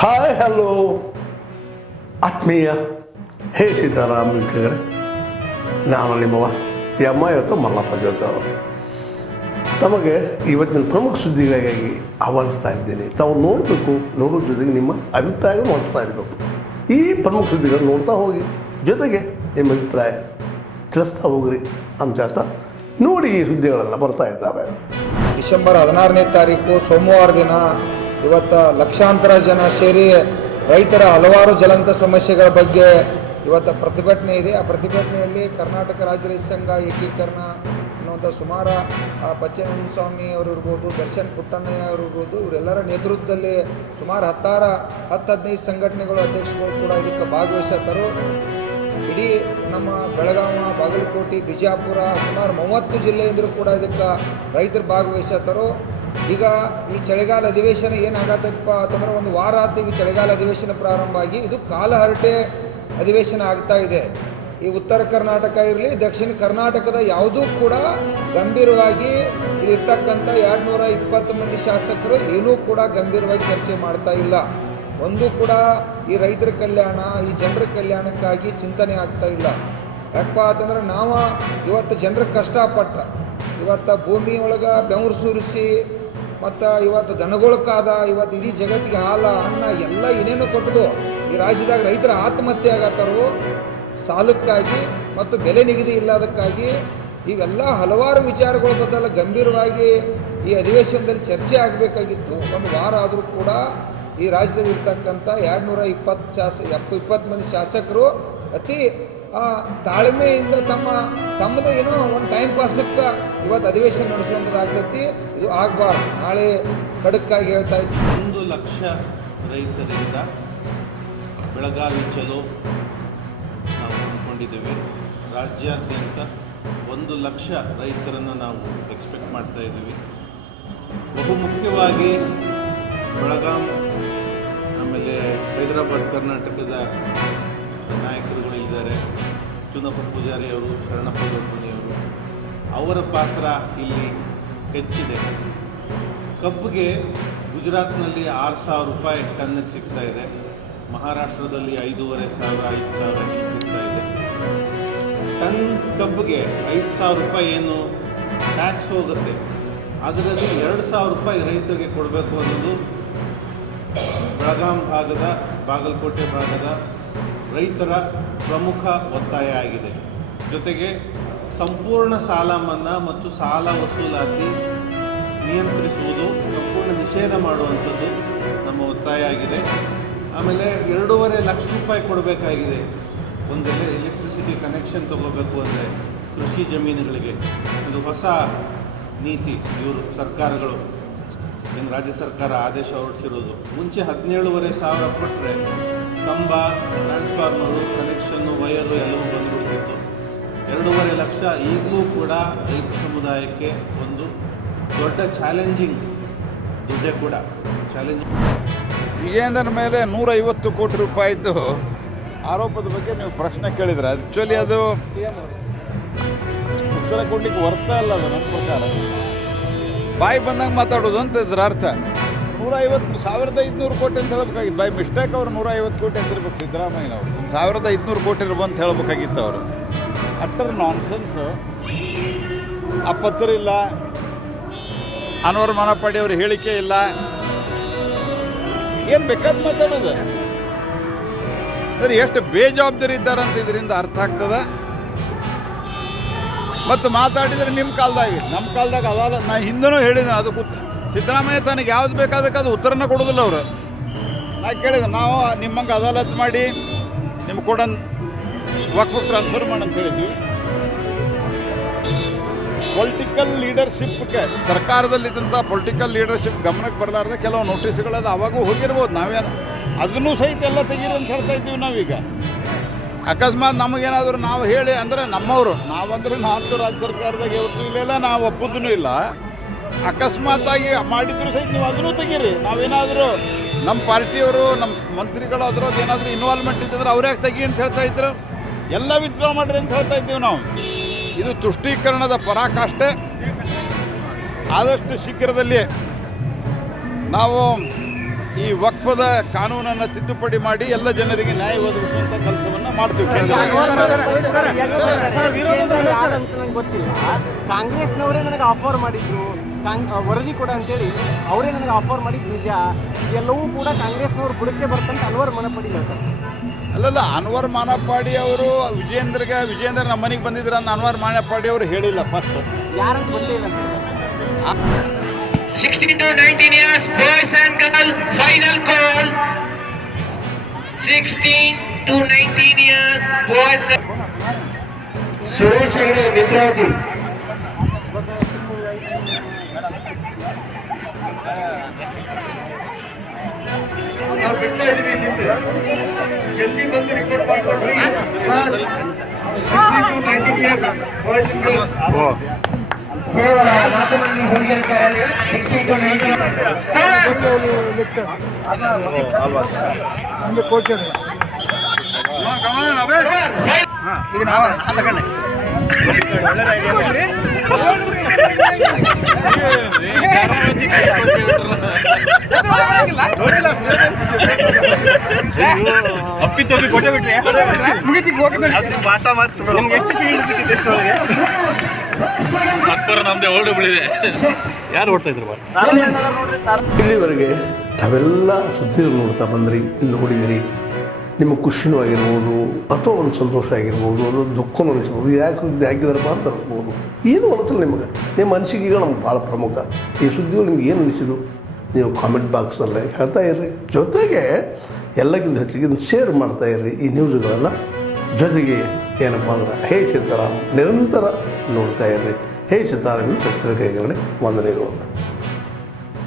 Hi hello ಆತ್ಮೀಯ ಹೇ ಸೀತಾರಾಮ್ ವೀಕ್ಷಕರೇ, ನಾನು ನಿಮ್ಮವ ಎಮ್ಮ ಇವತ್ತು ಮಲ್ಲಪ್ಪ ಜೋತವರು ತಮಗೆ ಇವತ್ತಿನ ಪ್ರಮುಖ ಸುದ್ದಿಗಳಿಗಾಗಿ ಆಹ್ವಾನಿಸ್ತಾ ಇದ್ದೇನೆ. ತಾವು ನೋಡಬೇಕು, ನೋಡೋದ್ರ ಜೊತೆಗೆ ನಿಮ್ಮ ಅಭಿಪ್ರಾಯ ಮಾಡಿಸ್ತಾ ಇರಬೇಕು. ಈ ಪ್ರಮುಖ ಸುದ್ದಿಗಳು ನೋಡ್ತಾ ಹೋಗಿ, ಜೊತೆಗೆ ನಿಮ್ಮ ಅಭಿಪ್ರಾಯ ತಿಳಿಸ್ತಾ ಹೋಗ್ರಿ ಅಂತ ನೋಡಿ. ಈ ಸುದ್ದಿಗಳೆಲ್ಲ ಬರ್ತಾ ಇದ್ದಾವೆ. ಡಿಸೆಂಬರ್ 16ನೇ ತಾರೀಕು ಸೋಮವಾರ ದಿನ ಇವತ್ತು ಲಕ್ಷಾಂತರ ಜನ ಸೇರಿ ರೈತರ ಹಲವಾರು ಜ್ವಲಂತ ಸಮಸ್ಯೆಗಳ ಬಗ್ಗೆ ಇವತ್ತು ಪ್ರತಿಭಟನೆ ಇದೆ. ಆ ಪ್ರತಿಭಟನೆಯಲ್ಲಿ ಕರ್ನಾಟಕ ರಾಜ್ಯ ರೈತ ಸಂಘ ಏಕೀಕರಣ ಅನ್ನುವಂಥ ಸುಮಾರು ಬಚ್ಚೇಂದ್ರ ಸ್ವಾಮಿ ಅವರು ಇರ್ಬೋದು, ದರ್ಶನ್ ಪುಟ್ಟಣ್ಣಯ್ಯ ಅವರು ಇರ್ಬೋದು, ಇವರೆಲ್ಲರ ನೇತೃತ್ವದಲ್ಲಿ ಸುಮಾರು 10-15 ಸಂಘಟನೆಗಳು ಅಧ್ಯಕ್ಷಗಳು ಕೂಡ ಇದಕ್ಕೆ ಭಾಗವಹಿಸತ್ತರು. ಇಡೀ ನಮ್ಮ ಬೆಳಗಾವಿ, ಬಾಗಲಕೋಟೆ, ಬಿಜಾಪುರ ಸುಮಾರು 30 ಜಿಲ್ಲೆಯಿಂದಲೂ ಕೂಡ ಇದಕ್ಕೆ ರೈತರು ಭಾಗವಹಿಸತ್ತರು. ಈಗ ಈ ಚಳಿಗಾಲ ಅಧಿವೇಶನ ಏನಾಗತ್ತಪ್ಪ ಅಂತಂದ್ರೆ, ಒಂದು ವಾರ ಆಯ್ತು ಈಗ ಚಳಿಗಾಲ ಅಧಿವೇಶನ ಪ್ರಾರಂಭ ಆಗಿ. ಇದು ಕಾಲಹರಟೆ ಅಧಿವೇಶನ ಆಗ್ತಾ ಇದೆ. ಈ ಉತ್ತರ ಕರ್ನಾಟಕ ಇರಲಿ, ದಕ್ಷಿಣ ಕರ್ನಾಟಕದ ಯಾವುದೂ ಕೂಡ ಗಂಭೀರವಾಗಿ ಇರ್ತಕ್ಕಂಥ 220 ಮಂದಿ ಶಾಸಕರು ಏನೂ ಕೂಡ ಗಂಭೀರವಾಗಿ ಚರ್ಚೆ ಮಾಡ್ತಾ ಇಲ್ಲ. ಒಂದು ಕೂಡ ಈ ರೈತರ ಕಲ್ಯಾಣ, ಈ ಜನರ ಕಲ್ಯಾಣಕ್ಕಾಗಿ ಚಿಂತನೆ ಆಗ್ತಾ ಇಲ್ಲ. ಯಾಕಪ್ಪ ಅಂತಂದ್ರೆ, ನಾವು ಇವತ್ತು ಜನರ ಕಷ್ಟಪಟ್ಟ ಇವತ್ತು ಭೂಮಿ ಒಳಗೆ ಬೆವರು ಸುರಿಸಿ ಮತ್ತು ಇವತ್ತು ದನಗೊಳಕಾದ, ಇವತ್ತು ಇಡೀ ಜಗತ್ತಿಗೆ ಹಾಲ ಅನ್ನ ಎಲ್ಲ ಏನೇನು ಕೊಟ್ಟದು ಈ ರಾಜ್ಯದಾಗ ರೈತರ ಆತ್ಮಹತ್ಯೆ ಆಗತ್ತರು ಸಾಲಕ್ಕಾಗಿ ಮತ್ತು ಬೆಲೆ ನಿಗದಿ ಇಲ್ಲದಕ್ಕಾಗಿ. ಇವೆಲ್ಲ ಹಲವಾರು ವಿಚಾರಗಳ ಬದಲು ಗಂಭೀರವಾಗಿ ಈ ಅಧಿವೇಶನದಲ್ಲಿ ಚರ್ಚೆ ಆಗಬೇಕಾಗಿತ್ತು. ಒಂದು ವಾರ ಆದರೂ ಕೂಡ ಈ ರಾಜ್ಯದಲ್ಲಿ ಇರ್ತಕ್ಕಂಥ 220 ಮಂದಿ ಶಾಸಕರು ಅತಿ ತಾಳ್ಮೆಯಿಂದ ತಮ್ಮದೇ ಏನೋ ಒಂದು ಟೈಮ್ ಪಾಸಕ್ಕೆ ಇವತ್ತು ಅಧಿವೇಶನ ನಡೆಸುವಂಥದ್ದಾಗ್ತೈತಿ. ಇದು ಆಗಬಾರ್ದು. ನಾಳೆ ಖಡಕ್ಕಾಗಿ ಹೇಳ್ತಾ ಇದ್ವಿ. 1 ಲಕ್ಷ ರೈತರಿಂದ ಬೆಳಗಾವಿ ಚಲೋ ನಾವು ಅಂದ್ಕೊಂಡಿದ್ದೇವೆ. ರಾಜ್ಯಾದ್ಯಂತ 1 ಲಕ್ಷ ರೈತರನ್ನು ನಾವು ಎಕ್ಸ್ಪೆಕ್ಟ್ ಮಾಡ್ತಾ ಇದ್ದೀವಿ. ಬಹುಮುಖ್ಯವಾಗಿ ಬೆಳಗಾಂ, ಆಮೇಲೆ ಹೈದರಾಬಾದ್, ಕರ್ನಾಟಕದ ನಾಯಕರುಗಳು ಇದ್ದಾರೆ. ಚುನಪ್ಪ ಪೂಜಾರಿ ಅವರು, ಶರಣಪ್ಪ ದೊಡ್ಡಮನಿಯವರು, ಅವರ ಪಾತ್ರ ಇಲ್ಲಿ ಹೆಚ್ಚಿದೆ. ಕಬ್ಬಿಗೆ ಗುಜರಾತ್ನಲ್ಲಿ 6,000 ರೂಪಾಯಿ ಟನ್ನಿಗೆ ಸಿಗ್ತಾ ಇದೆ. ಮಹಾರಾಷ್ಟ್ರದಲ್ಲಿ 5,500, 5,000 ಇಲ್ಲಿ ಸಿಗ್ತಾ ಇದೆ. ಟನ್ ಕಬ್ಬಿಗೆ 5,000 ರೂಪಾಯಿ ಏನು ಟ್ಯಾಕ್ಸ್ ಹೋಗುತ್ತೆ, ಅದರಲ್ಲಿ 2,000 ರೂಪಾಯಿ ರೈತರಿಗೆ ಕೊಡಬೇಕು ಅನ್ನೋದು ಬೆಳಗಾಂ ಭಾಗದ, ಬಾಗಲಕೋಟೆ ಭಾಗದ ರೈತರ ಪ್ರಮುಖ ಒತ್ತಾಯ ಆಗಿದೆ. ಜೊತೆಗೆ ಸಂಪೂರ್ಣ ಸಾಲ ಮನ್ನಾ ಮತ್ತು ಸಾಲ ವಸೂಲಾತಿ ನಿಯಂತ್ರಿಸುವುದು, ಸಂಪೂರ್ಣ ನಿಷೇಧ ಮಾಡುವಂಥದ್ದು ನಮ್ಮ ಒತ್ತಾಯ ಆಗಿದೆ. ಆಮೇಲೆ 2.5 ಲಕ್ಷ ರೂಪಾಯಿ ಕೊಡಬೇಕಾಗಿದೆ ಒಂದೆಲ್ಲ ಎಲೆಕ್ಟ್ರಿಸಿಟಿ ಕನೆಕ್ಷನ್ ತಗೋಬೇಕು ಅಂದರೆ ಕೃಷಿ ಜಮೀನುಗಳಿಗೆ. ಇದು ಹೊಸ ನೀತಿ. ಇವರು ಸರ್ಕಾರಗಳು ಏನು ರಾಜ್ಯ ಸರ್ಕಾರ ಆದೇಶ ಹೊರಡಿಸಿರೋದು. ಮುಂಚೆ 17,500 ಕೊಟ್ಟರೆ ಕಂಬ, ಟ್ರಾನ್ಸ್ಫಾರ್ಮರು, ಕನೆಕ್ಷನ್ನು, ವಯರು ಎಲ್ಲವೂ ಬಂದುಬಿಡ್ತಿತ್ತು. 2.5 ಲಕ್ಷ ಈಗಲೂ ಕೂಡ ರೈತ ಸಮುದಾಯಕ್ಕೆ ಒಂದು ದೊಡ್ಡ ಚಾಲೆಂಜಿಂಗ್ ದುಡ್ಡೇ ಕೂಡ ಚಾಲೆಂಜಿಂಗ್. ವಿಜೇಂದ್ರನ ಮೇಲೆ 150 ಕೋಟಿ ರೂಪಾಯಿದ್ದು ಆರೋಪದ ಬಗ್ಗೆ ನೀವು ಪ್ರಶ್ನೆ ಕೇಳಿದ್ರೆ, ಆ್ಯಕ್ಚುಲಿ ಅದು ಉತ್ತರ ಕೊಡ್ಲಿಕ್ಕೆ ವರ್ತಾ ಇಲ್ಲ. ಅದು ನನ್ನ ಪ್ರಕಾರ ಬಾಯಿ ಬಂದಂಗೆ ಮಾತಾಡೋದು ಅಂತ ಇದ್ರ ಅರ್ಥ. 150,500 ಕೋಟಿ ಅಂತ ಹೇಳ್ಬೇಕಾಗಿತ್ತು. ಬೈ ಮಿಸ್ಟೇಕ್ ಅವ್ರು 150 ಕೋಟಿ ಅಂತ ಇರ್ಬೇಕು. ಸಿದ್ದರಾಮಯ್ಯನವರು 1,500 ಕೋಟಿ ಇರ್ಬೋದು ಅಂತ ಹೇಳ್ಬೇಕಾಗಿತ್ತು. ಅವರು ಅಟ್ಟರ್ ನಾನ್ಸೆನ್ಸು. ಆ ಪತ್ರ ಇಲ್ಲ, ಅನ್ವರ್ ಮನಪಾಡಿ ಅವ್ರ ಹೇಳಿಕೆ ಇಲ್ಲ, ಏನು ಬೇಕಾದ ಮಾತಾಡೋದು. ಸರಿ, ಎಷ್ಟು ಬೇಜವಾಬ್ದಾರಿ ಇದ್ದಾರಂತ ಇದರಿಂದ ಅರ್ಥ ಆಗ್ತದೆ. ಮತ್ತು ಮಾತಾಡಿದರೆ ನಿಮ್ಮ ಕಾಲದಾಗ, ನಮ್ಮ ಕಾಲದಾಗ ಅದಲ್ಲ. ನಾನು ಹಿಂದೂ ಹೇಳಿದ್ದೇನೆ, ಅದಕ್ಕೆ ಸಿದ್ದರಾಮಯ್ಯ ತನಗೆ ಯಾವ್ದು ಬೇಕಾದಕ್ಕೆ ಅದು ಉತ್ತರನ ಕೊಡೋದಿಲ್ಲ ಅವರು. ನಾ ಕೇಳಿದೆ, ನಾವು ನಿಮ್ಮಂಗೆ ಅದಾಲತ್ ಮಾಡಿ ನಿಮ್ಗೆ ಕೂಡ ವಕ್ಫ್ ಟ್ರಾನ್ಸ್ಫರ್ ಮಾಡಿ ಅಂತ ಹೇಳಿದ್ವಿ. ಪೊಲಿಟಿಕಲ್ ಲೀಡರ್ಶಿಪ್ಗೆ, ಸರ್ಕಾರದಲ್ಲಿದ್ದಂಥ ಪೊಲಿಟಿಕಲ್ ಲೀಡರ್ಶಿಪ್ ಗಮನಕ್ಕೆ ಬರಲಾರ್ದೆ ಕೆಲವು ನೋಟಿಸ್ಗಳದು ಅವಾಗೂ ಹೋಗಿರ್ಬೋದು. ನಾವೇನು ಅದನ್ನೂ ಸಹಿತ ಎಲ್ಲ ತೆಗೀರಿ ಅಂತ ಹೇಳ್ತಾ ಇದ್ದೀವಿ ನಾವೀಗ. ಅಕಸ್ಮಾತ್ ನಮಗೇನಾದರೂ ನಾವು ಹೇಳಿ ಅಂದರೆ ನಮ್ಮವರು, ನಾವಂದ್ರೆ ನಾವಂತೂ ರಾಜ್ಯ ಸರ್ಕಾರದಾಗ ಯಾವತ್ತೂ ಇಲ್ಲ, ನಾವು ಒಪ್ಪುದೂ ಇಲ್ಲ. ಅಕಸ್ಮಾತಾಗಿ ಮಾಡಿದ್ರು ಸಹಿತ ನೀವು ಅದನ್ನೂ ತೆಗೀರಿ. ನಾವೇನಾದರೂ ನಮ್ಮ ಪಾರ್ಟಿಯವರು, ನಮ್ಮ ಮಂತ್ರಿಗಳು ಅದರದ್ದು ಏನಾದರೂ ಇನ್ವಾಲ್ವ್ಮೆಂಟ್ ಇದ್ದಿದ್ರೆ ಅವ್ರ್ಯಾಕೆ ತೆಗಿ ಅಂತ ಹೇಳ್ತಾ ಇದ್ರು. ಎಲ್ಲ ವಿತ್ಡ್ರಾ ಮಾಡಿರಿ ಅಂತ ಹೇಳ್ತಾ ಇದ್ದೀವಿ ನಾವು. ಇದು ತುಷ್ಟೀಕರಣದ ಪರಾಕಾಷ್ಠೆ. ಆದಷ್ಟು ಶೀಘ್ರದಲ್ಲಿ ನಾವು ಈ ವಕ್ಫದ ಕಾನೂನನ್ನು ತಿದ್ದುಪಡಿ ಮಾಡಿ ಎಲ್ಲ ಜನರಿಗೆ ನ್ಯಾಯ ಒದಗಿಸುವಂಥ ಕೆಲಸವನ್ನು ಮಾಡ್ತೀವಿ ಗೊತ್ತಿಲ್ಲ. ಕಾಂಗ್ರೆಸ್ನವರೇ ನನಗೆ ಆಫರ್ ಮಾಡಿದ್ರು ವರದಿ ಕೊಡ ಅಂತೇಳಿ ಅವರೇ ನನಗೆ ಆಫರ್ ಮಾಡಿದ್ದು ನಿಜ. ಎಲ್ಲವೂ ಕೂಡ ಕಾಂಗ್ರೆಸ್ನವ್ರು ಬುಡಕ್ಕೆ ಬರ್ತಂತ ಅನ್ವರ್ ಮನಪಡಿ ಹೇಳ್ತಾರೆ. ಅಲ್ಲಲ್ಲ, ಅನ್ವರ್ ಮಾನಪ್ಪಾಡಿ ಅವರು ವಿಜೇಂದ್ರ ನಮ್ಮ ಮನೆಗೆ ಬಂದಿದ್ರ ಅಂತ ಅನ್ವರ್ ಮಾನಪ್ಪಾಡಿ ಅವರು ಹೇಳಿಲ್ಲ. ಫಸ್ಟ್ ಯಾರಂತ ಗೊತ್ತೇ ಇಲ್ಲ. 16 to 19 years boys and girls final call. 16 to 19 years boys. Suresh Hegde मित्राजी ನಾವು ಬಿಡ್ತಾ ಇದೀವಿ. ಜಲ್ದಿ ಬಂದು report ಮಾಡ್ಕೊಡ್ರಿ. 16 to 19 years boys and girls. ಕೇವಲ 4 ಮಂದಿ ಹುಡುಗಿಯರಿದ್ದಾರೆ. 16 to 19 ಅಪ್ಪಿತಪ್ಪಿ ಕೊಟ್ಟೆ ಬಿಟ್ರೆ ಬಾಟ ಮಾತು ನಿಮ್ಗೆ ಎಷ್ಟು ಶೀಲ್ಡ್ ಸಿಕ್ಕಿದೆ? ಎಷ್ಟು ಒಳಗೆ ನಮ್ದೇ ಓಲ್ಡ್ ಬಿಳಿದೆ. ಯಾರು ಓಡ್ತಾ ಇದ್ರು? ಇಲ್ಲಿವರೆಗೆ ತಾವೆಲ್ಲ ಸುದ್ದಿಗಳು ನೋಡ್ತಾ ಬಂದ್ರಿ, ನೋಡಿದಿರಿ. ನಿಮ್ಮ ಖುಷಿನೂ ಆಗಿರ್ಬೋದು, ಅಥವಾ ಒಂದು ಸಂತೋಷ ಆಗಿರ್ಬೋದು, ಅದು ದುಃಖನೂ ಅನಿಸ್ಬೋದು. ಯಾಕೆ ಸುದ್ದಿ ಹಾಕಿದಾರಪ್ಪ ಅಂತ ಅನಿಸ್ಬೋದು. ಏನು ಅನಿಸಲ್ಲ ನಿಮಗೆ, ನಿಮ್ಮ ಅನಿಸಿಕೆಗಳು ನಮ್ಗೆ ಭಾಳ ಪ್ರಮುಖ. ಈ ಸುದ್ದಿಗಳು ನಿಮ್ಗೆ ಏನು ಅನಿಸಿದ್ರು ನೀವು ಕಾಮೆಂಟ್ ಬಾಕ್ಸಲ್ಲೇ ಹೇಳ್ತಾ ಇರ್ರಿ. ಜೊತೆಗೆ ಎಲ್ಲಕ್ಕಿಂತ ಹೆಚ್ಚಿಗೆ ಇದನ್ನು ಶೇರ್ ಮಾಡ್ತಾ ಇರ್ರಿ ಈ ನ್ಯೂಸ್ಗಳನ್ನು. ಜೊತೆಗೆ ಏನಪ್ಪ ಅಂದ್ರೆ ಹೇ ಸೀತಾರಾಮ್ ನಿರಂತರ ನೋಡ್ತಾ ಇರ್ರಿ. ಹೇ ಸೀತಾರಾಮ್ ಸತ್ಯದ ಕೈಗಳೇ ವಂದನೆಗಳು.